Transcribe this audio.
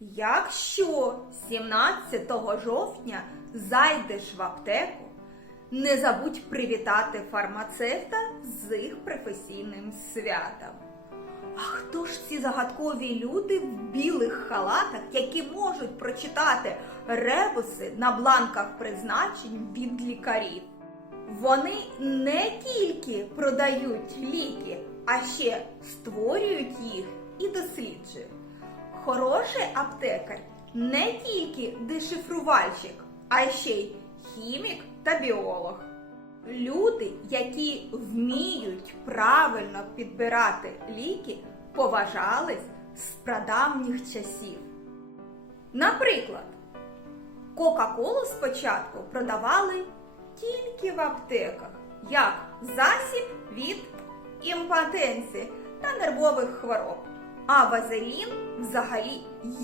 Якщо 17 жовтня зайдеш в аптеку, не забудь привітати фармацевта з їх професійним святом. А хто ж ці загадкові люди в білих халатах, які можуть прочитати ребуси на бланках призначень від лікарів? Вони не тільки продають ліки, а ще створюють їх і досліджують. Хороший аптекар не тільки дешифрувальщик, а ще й хімік та біолог. Люди, які вміють правильно підбирати ліки, поважались з прадавніх часів. Наприклад, Кока-Колу спочатку продавали тільки в аптеках, як засіб від імпотенції та нервових хвороб, а вазелін взагалі